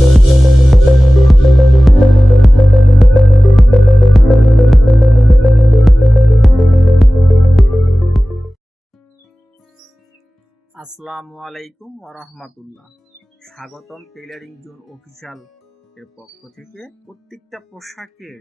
আসসালামু আলাইকুম ওরহমাতুল্লাহ স্বাগতম টেইলারিং জোন অফিসিয়াল এর পক্ষ থেকে প্রত্যেকটা পোশাকের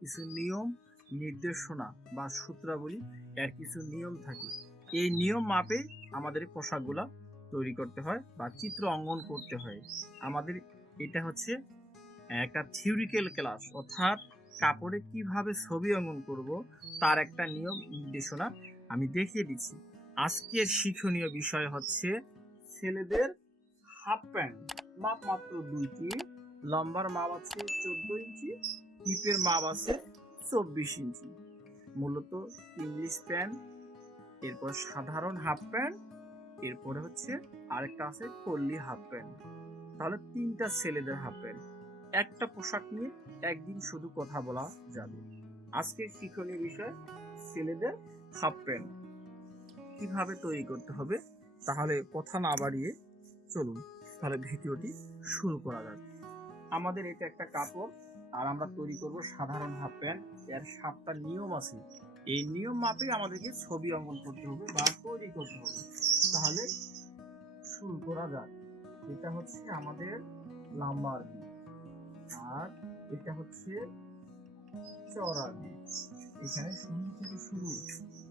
কিছু নিয়ম, নির্দেশনা বা সূত্রাবলী এর কিছু নিয়ম থাকে। এই নিয়ম মাপে আমাদের পোশাকগুলা তৈরি করতে হয় বা চিত্র অঙ্কন করতে হয়। আমাদের এটা হচ্ছে একটা থিওরিক্যাল ক্লাস অর্থাৎ কাপড়ে কীভাবে ছবি অঙ্কন করব তার একটা নিয়ম নির্দেশনা আমি দেখিয়ে দিচ্ছি। আজকের শিক্ষণীয় বিষয় হচ্ছে ছেলেদের হাফ প্যান্ট মাপ মাত্র দুইটি লম্বার মাপ আছে চোদ্দ ইঞ্চি হিপের মাপ আছে চব্বিশ ইঞ্চি। মূলত ইংলিশ প্যান্ট এরপর সাধারণ হাফ প্যান্ট এরপরে হচ্ছে আরেকটা আছে কল্লি হাফ প্যান্ট তাহলে তিনটা ছেলেদের হাফ প্যান্ট একটা পোশাক নিয়ে একদিন শুধু কথা বলা যাবে। আজকের শিক্ষণীয় বিষয়, ছেলেদের হাফ প্যান্ট কীভাবে তৈরি করতে হবে? তাহলে কথা না বাড়িয়ে চলুন, তাহলে ভিডিওটি শুরু করা যাক। আমাদের এটা একটা কাপড়, আর আমরা তৈরি করব সাধারণ হাফ প্যান্ট এর সাতটা নিয়ম আছে। এই নিয়ম মাপে আমাদেরকে ছবি অঙ্কন করতে হবে বা তৈরি করতে হবে। তাহলে শুরু করা যাক। এটা হচ্ছে আমাদের লাম্বার আর এটা হচ্ছে চড়া দিক এখানে শুরু থেকে শুরু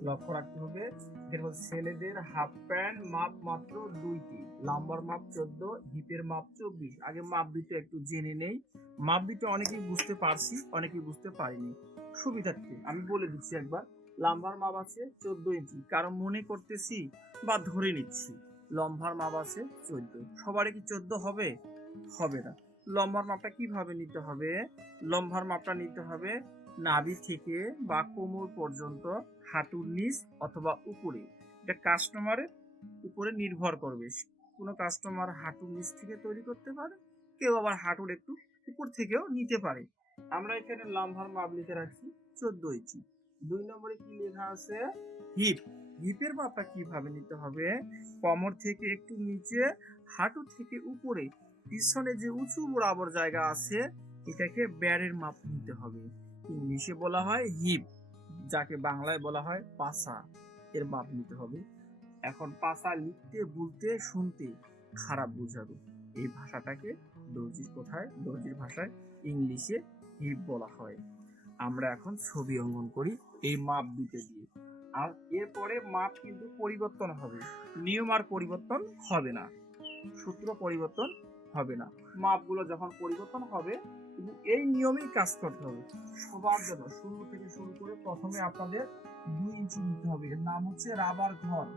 লক্ষ্য রাখতে হবে এরপর ছেলেদের হাফ প্যান্ট মাপ মাত্র দুইটি। লাম্বার মাপ চোদ্দ হিপের মাপ চব্বিশ। আগে মাপ দুটো একটু জেনে নেই। মাপ দুটো অনেকেই বুঝতে পারছি, অনেকেই বুঝতে পারিনি। সুবিধার্থে আমি বলে দিচ্ছি একবার লাম্বার মাপ আছে চোদ্দ ইঞ্চি। কারণ মনে করতেছি বা ধরে নিচ্ছি। লম্বার মাপ আছে চোদ্দ। সবারই কি চোদ্দ হবে? হবে না। লম্বার মাপটা কীভাবে নিতে হবে? লম্বার মাপটা নিতে হবে নাভি থেকে বা কোমর পর্যন্ত হাঁটুর নিচ অথবা উপরে। এটা কাস্টমারের উপরে নির্ভর করবে। কোনো কাস্টমার হাঁটুর নিচ থেকে তৈরি করতে পারে, কেউ আবার হাঁটুর একটু উপর থেকেও নিতে পারে। আমরা এখানে লম্বার মাপ লিখে রাখছি চোদ্দ ইঞ্চি দুই নম্বরে কি লেখা আছে? হিপ। হিপের মাপটা কীভাবে নিতে হবে? কোমর থেকে একটু নিচে, হাঁটু থেকে উপরে। পিছনে যে উঁচু বরাবর জায়গা আছে, এটাকে ব্যারের মাপ নিতে হবে। ইংলিশে বলা হয় হিপ, যাকে বাংলায় বলা হয় পাসা। এর মাপ নিতে হবে। এখন পাসা লিখতে বলতে শুনতে খারাপ বোঝাবে। এই ভাষাটাকে দর্জির কোথায়? দর্জির ভাষায় ইংলিশে হিপ বলা হয়। আমরা এখন ছবি অঙ্কন করি এই মাপ দিতে দিয়ে আর এরপরে মাপ কিন্তু পরিবর্তন হবে। নিয়ম আর পরিবর্তন হবে না। সূত্র পরিবর্তন হবে না। মাপগুলো যখন পরিবর্তন হবে, কিন্তু এই নিয়মেই কাজ করতে হবে। সবার জন্য, শুরু থেকে শুরু করে প্রথমে আপনাদের দুই ইঞ্চি নিতে হবে। এর নাম হচ্ছে রাবার ঘর।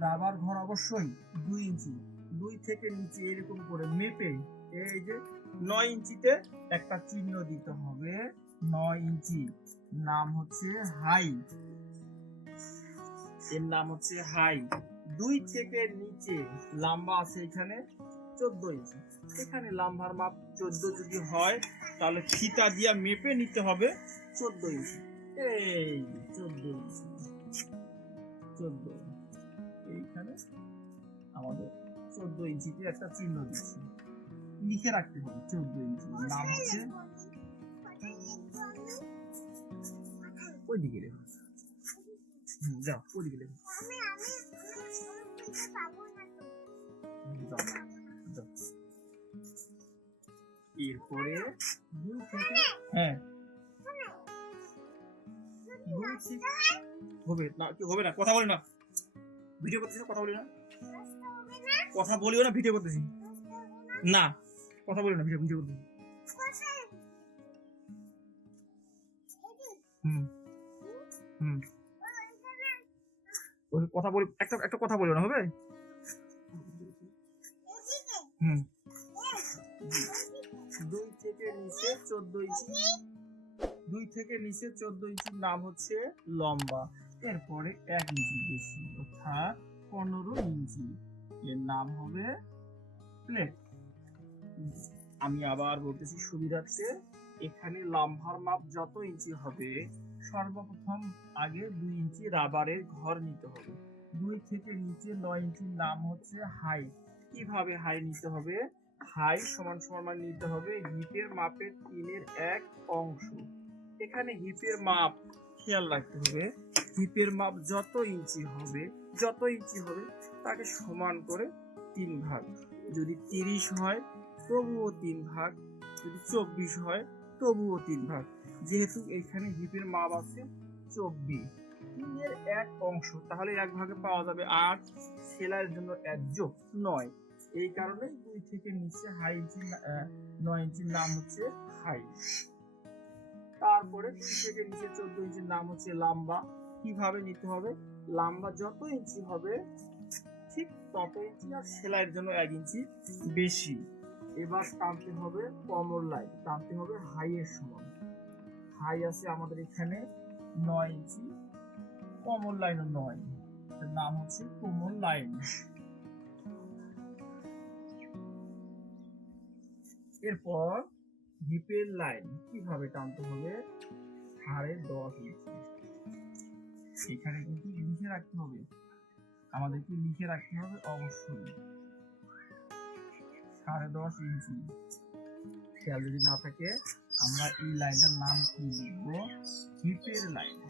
রাবার ঘর অবশ্যই দুই ইঞ্চি। দুই থেকে নিচে এরকম করে মেপে এই যে নয় ইঞ্চিতে একটা চিহ্ন দিতে হবে। নয় ইঞ্চি। নাম হচ্ছে হাই। এর নাম হচ্ছে হাই। দুই থেকে নিচে লম্বা আছে এখানে চোদ্দ ইঞ্চি। এখানে লাম্বার মাপ চোদ্দ যদি হয়, তাহলে ফিতা দিয়া মেপে নিতে হবে চোদ্দ ইঞ্চি। এই চোদ্দ ইঞ্চি। চোদ্দ এইখানে আমাদের চোদ্দ ইঞ্চিতে একটা চিহ্ন দিচ্ছি। লিখে রাখতে হবে চোদ্দ ইঞ্চি নাম হচ্ছে ওইদিকে রেখো হুম, যাও ওইদিকে যাও। এরপরে হ্যাঁ। হবে না হবে না? কথা বলি না। ভিডিও করতেছি কথা বলি না। কথা বলিও না ভিডিও করতেছি। না। কথা বলি না ভিডিও ভিডিও করতেছি হুম হুম। কথা বলি, একটা একটা কথা বলিও না, হবে? হুম। দুই থেকে নিচে চোদ্দ ইঞ্চি। দুই থেকে নিচে চোদ্দ ইঞ্চির নাম হচ্ছে লম্বা। এরপরে এক ইঞ্চি বেশি, অর্থাৎ পনেরো ইঞ্চি। এর নাম হবে প্লেট। আমি আবার বলতেছি সুবিধার্থে, এখানে লম্বার মাপ যত ইঞ্চি হবে, সর্বপ্রথম আগে দুই ইঞ্চি রাবারের ঘর নিতে হবে। দুই থেকে নিচে নয় ইঞ্চির নাম হচ্ছে হাই। কীভাবে হাই নিতে হবে? হাই সমান সমান মান নিতে হবে হিপের মাপের তিনের এক অংশ। এখানে হিপের মাপ খেয়াল রাখতে হবে। হিপের মাপ যত ইঞ্চি হবে, যত ইঞ্চি হবে, তাকে সমান করে তিন ভাগ। যদি তিরিশ হয় তবুও তিন ভাগ। যদি চব্বিশ হয়, তবুও তিন ভাগ। যেহেতু এখানে হিপের মাপ আছে চব্বিশ। তিনের এক অংশ, তাহলে এক ভাগে পাওয়া যাবে আট। সেলাইয়ের জন্য এক যোগ নয়। এই কারণে দুই থেকে নিচে হাই ইঞ্চি নয় ইঞ্চির নাম হচ্ছে হাই। তারপরে দুই থেকে নিচে চোদ্দ ইঞ্চির নাম হচ্ছে লাম্বা। কীভাবে নিতে হবে? লাম্বা যত ইঞ্চি হবে, ঠিক তত ইঞ্চি আর সেলাইয়ের জন্য এক ইঞ্চি বেশি। এবার টানতে হবে কমর লাইন টানতে হবে হাই এর সমান। হাই আছে আমাদের এখানে নয় ইঞ্চি কমর লাইন নয়। এটার নাম হচ্ছে কোমর লাইন এরপর হিপের লাইন কীভাবে টানতে হবে? সাড়ে দশ ইঞ্চি। এখানে কিন্তু লিখে রাখতে হবে। আমাদেরকে লিখে রাখতে হবে অবশ্যই। সাড়ে দশ ইঞ্চি। খেয়াল যদি না থাকে, আমরা এই লাইনটার নাম কি লিখব? হিপের লাইন।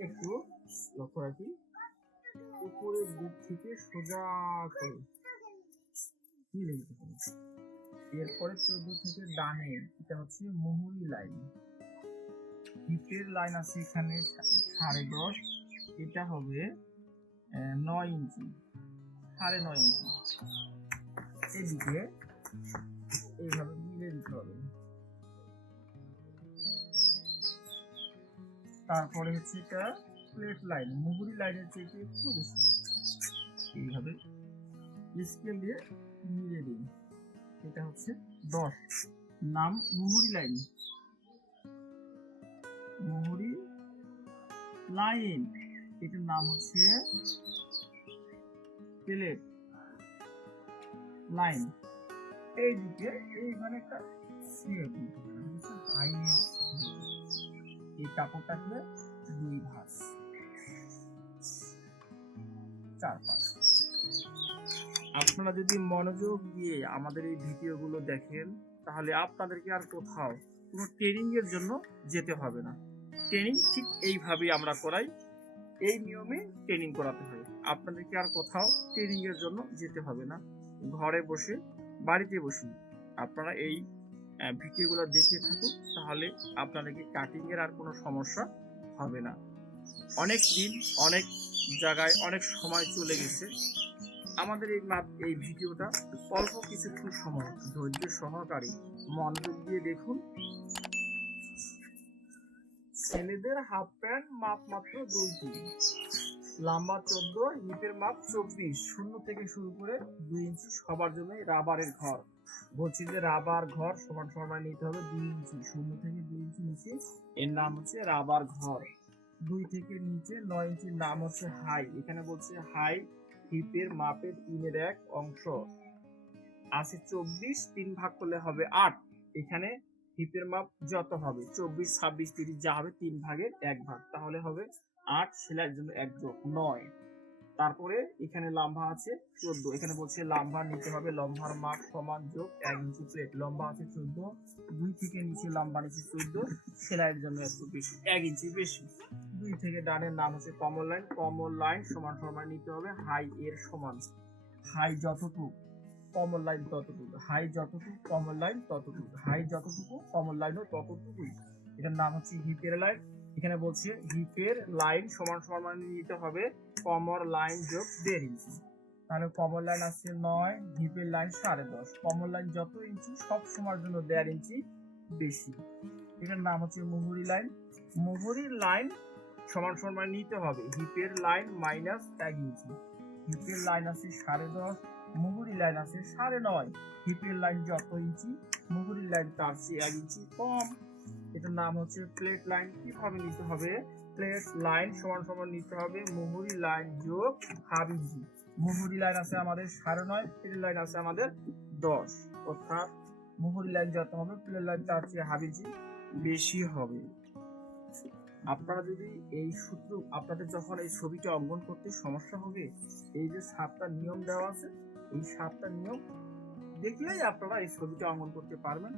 একটু লক্ষ্য রাখি। উপরের দিক থেকে সোজা করে। কি দিতে হবে এরপরে চোদ্দ থেকে ডানে, এটা হচ্ছে মুহুরি লাইন। হিপের লাইন আছে এখানে সাড়ে দশ। এটা হবে নয় ইঞ্চি। সাড়ে নয় ইঞ্চি। এদিকে এইভাবে মিলে দিতে হবে। তারপরে হচ্ছে এটা প্লেট লাইন মুহুরি লাইনের চেয়ে একটু বেশি। এইভাবে স্কেল দিয়ে মিলিয়ে দিন। এটা হচ্ছে দশ। নাম মুহুরি লাইন মুহুরি লাইন এটার নাম হচ্ছে প্লেট লাইন এইদিকে এইখানে একটা শেপ হাই এই কাপড়টাকে দুই ভাঁজ। চার পাঁচ। আপনারা যদি মনোযোগ দিয়ে আমাদের এই ভিডিওগুলো দেখেন, তাহলে আপনাদেরকে আর কোথাও কোনো ট্রেনিং এর জন্য যেতে হবে না। ট্রেনিং ঠিক এইভাবেই আমরা করাই। এই নিয়মে ট্রেনিং করাতে হয়। আপনাদেরকে আর কোথাও ট্রেনিং এর জন্য যেতে হবে না। ঘরে বসে, বাড়িতে বসে। আপনারা এই ভিডিওগুলো দেখে থাকুন, তাহলে আপনাদেরকে কাটিং এর আর কোনো সমস্যা হবে না। অনেক দিন, অনেক জায়গায় অনেক সময় চলে গেছে। আমাদের এই এই ভিডিওটা অল্প কিছুক্ষণ সময়, ধৈর্য সহকারে মনোযোগ দিয়ে দেখুন। ছেলেদের হাফ প্যান্ট মাপ মাত্র দুইটি লম্বা চোদ্দ হিপের মাপ চব্বিশ। শূন্য থেকে শুরু করে দুই ইঞ্চি সবার জন্য রাবারের ঘর। বলছি যে রাবার ঘর সমান সমান নিতে হবে দুই ইঞ্চি শূন্য থেকে দুই ইঞ্চি নিচে, এর নাম হচ্ছে রাবার ঘর। দুই থেকে নিচে নয় ইঞ্চির নাম হচ্ছে হাই এখানে বলছে হাই হিপের মাপের তিনের এক অংশ। আছে চব্বিশ, তিন ভাগ করলে হবে আট। এখানে হিপের মাপ যত হবে, চব্বিশ, ছাব্বিশ, তিরিশ যা হবে তিন ভাগের এক ভাগ, তাহলে হবে আট, সেলাইয়ের জন্য এক যোগ নয়। তারপরে এখানে লম্বা আছে চোদ্দ, এখানে বলছে লাম্বা নিতে হবে, লম্বার মাপ সমান যোগ এক ইঞ্চি প্লেট, লম্বা আছে চোদ্দ, দুই থেকে নিচে লম্বা নিচে চোদ্দ, সেলাইয়ের জন্য একটু বেশি, এক ইঞ্চি বেশি। দুই থেকে ডানের নাম হচ্ছে কমল লাইন কমল লাইন সমান সমান নিতে হবে, হাই এর সমান। হাই যতটুকু কমল লাইন ততটুকু হাই যতটুকু কমল লাইন ততটুকু হাই যতটুকু কমল লাইনও ততটুকুই। এটার নাম হচ্ছে হিপের লাইন এখানে বলছে হিপের লাইন সমান সমান মানে নিতে হবে কমর লাইন যোগ দেড় ইঞ্চি তাহলে কমর লাইন আছে নয়, হিপের লাইন সাড়ে দশ। কমর লাইন যত ইঞ্চি সব সময়ের জন্য দেড় ইঞ্চি বেশি। এটার নাম হচ্ছে মুহুরি লাইন মুহুরির লাইন সমান সমান নিতে হবে। হিপের লাইন মাইনাস এক ইঞ্চি হিপের লাইন আছে সাড়ে দশ মুহুরি লাইন আছে সাড়ে নয়। হিপের লাইন যত ইঞ্চি, মুহুরি লাইন তার চেয়ে এক ইঞ্চি কম। এটার নাম হচ্ছে প্লেট লাইন। কীভাবে নিতে হবে? প্লেট লাইন সমান সমান নিতে হবে মুহুরি লাইন যোগ হাফ ইঞ্চি। মুহুরি লাইন আছে আমাদের সাড়ে নয়, প্লেট লাইন আছে আমাদের দশ। অর্থাৎ মুহুরি লাইন যত হবে, প্লেট লাইন তার চেয়ে হাফ ইঞ্চি বেশি হবে। আপনারা যদি এই সূত্র, আপনাদের যখন এই ছবিটা অঙ্কন করতে সমস্যা হবে, এই যে সাতটা নিয়ম দেওয়া আছে এই সাতটা নিয়ম দেখলেই আপনারা এই ছবিটা অঙ্কন করতে পারবেন।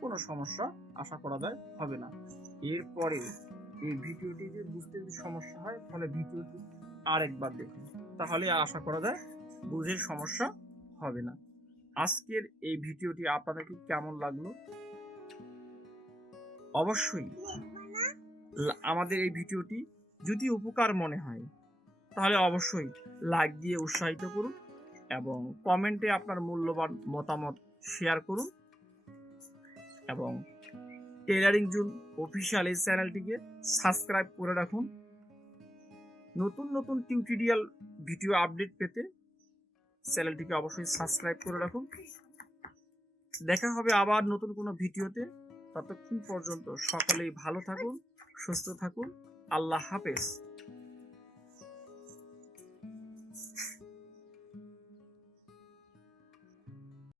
কোনো সমস্যা আশা করা যায় হবে না। এরপরে এই ভিডিওটি যে বুঝতে যদি সমস্যা হয়, তাহলে ভিডিওটি আরেকবার দেখুন। তাহলে আশা করা যায় বুঝে সমস্যা হবে না। আজকের এই ভিডিওটি আপনাদেরকে কেমন লাগল? অবশ্যই আমাদের এই ভিডিওটি যদি উপকার মনে হয়, তাহলে অবশ্যই লাইক দিয়ে উৎসাহিত করুন। এবং কমেন্টে আপনার মূল্যবান মতামত শেয়ার করুন। এবং টেলারিং জুন অফিসিয়াল এই চ্যানেলটিকে সাবস্ক্রাইব করে রাখুন। নতুন নতুন টিউটোরিয়াল ভিডিও আপডেট পেতে চ্যানেলটিকে অবশ্যই সাবস্ক্রাইব করে রাখুন। দেখা হবে আবার নতুন কোনো ভিডিওতে। ততক্ষণ পর্যন্ত সকলেই ভালো থাকুন, সুস্থ থাকুন। আল্লাহ হাফেজ।